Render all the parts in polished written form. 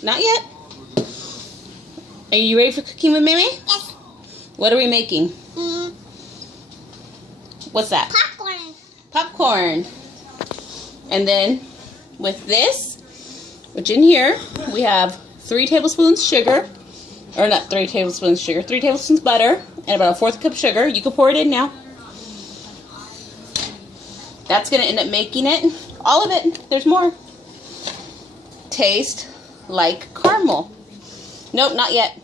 Not yet. Are you ready for cooking with Mimi? Yes. What are we making? What's that? Popcorn. Popcorn. And then with this, which in here, we have 3 tablespoons sugar. Or not 3 tablespoons sugar. 3 tablespoons butter. And about a 1/4 cup sugar. You can pour it in now. That's going to end up making it. All of it. There's more. Taste like caramel. Nope, not yet.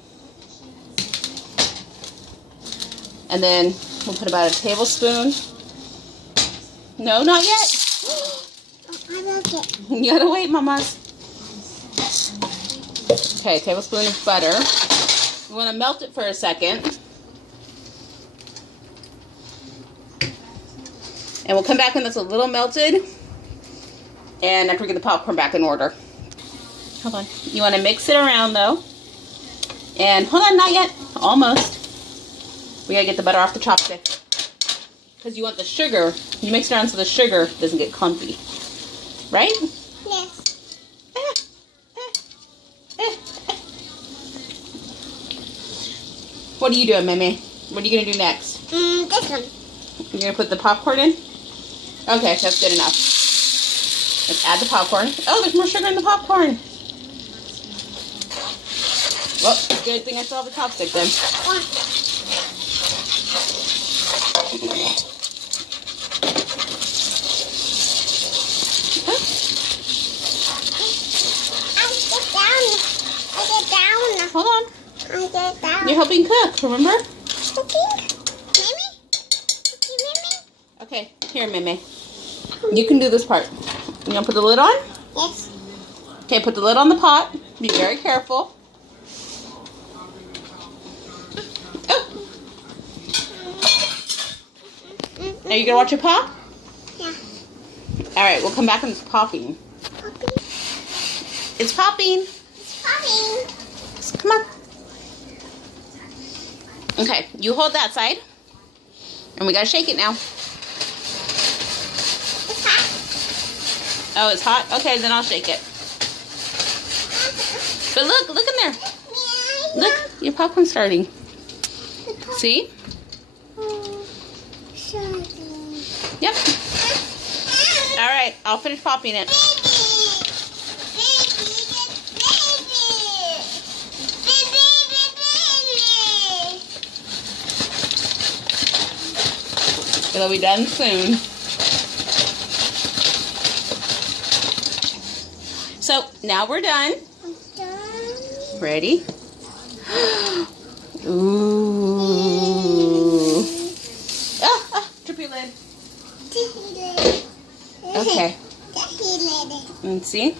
And then we'll put about a tablespoon. No, not yet. I like it. You gotta wait, mamas. Okay, a tablespoon of butter. We want to melt it for a second. And we'll come back when it's a little melted. And after we get the popcorn back in order. Hold on. You want to mix it around though. And hold on, not yet. Almost. We gotta get the butter off the chopstick. Because you want the sugar. You mix it around so the sugar doesn't get clumpy. Right? Yes. What are you doing, Mimi? What are you gonna do next? This one. You're gonna put the popcorn in? Okay, that's good enough. Let's add the popcorn. Oh, there's more sugar in the popcorn. Well, good thing I still have the chopstick then. Hold on. You're helping cook, remember? Okay, here, Mimi. You can do this part. You gonna put the lid on? Yes. Okay, put the lid on the pot. Be very careful. Oh. Are you gonna watch it pop? Yeah. Alright, we'll come back when it's popping. Popping. It's popping. It's popping. Come on. Okay, you hold that side. And we gotta shake it now. It's hot. Oh, it's hot? Okay, then I'll shake it. But look in there. Look, your popcorn's starting. See? Yep. Alright, I'll finish popping it. It'll be done soon. So, now we're done. I'm done. Ready? Ooh. Drip your lid. Okay. And see?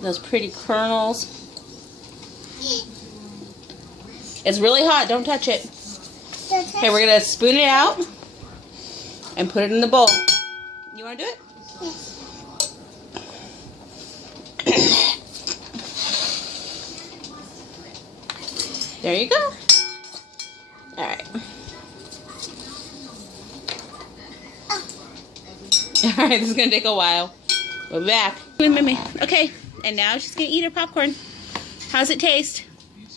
Those pretty kernels. It's really hot. Don't touch it. Okay, we're going to spoon it out and put it in the bowl. You want to do it? Yes. There you go. Alright. Alright, this is going to take a while. We'll be back. Mimi. Okay, and now she's going to eat her popcorn. How's it taste?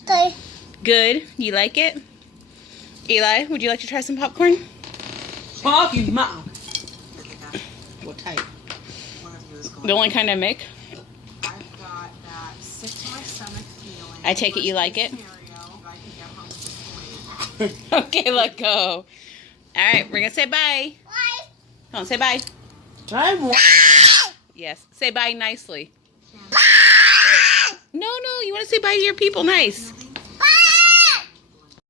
Good. Good. You like it? Eli, would you like to try some popcorn? Pop your mouth. What type? The only kind I make. I've got that sick to my stomach feeling. I take it you like it? Scenario, I can get home with this point. Okay, let go. Alright, we're going to say bye. Bye. Come on, say bye. Time one. Yes, say bye nicely. Bye. No, you want to say bye to your people nice.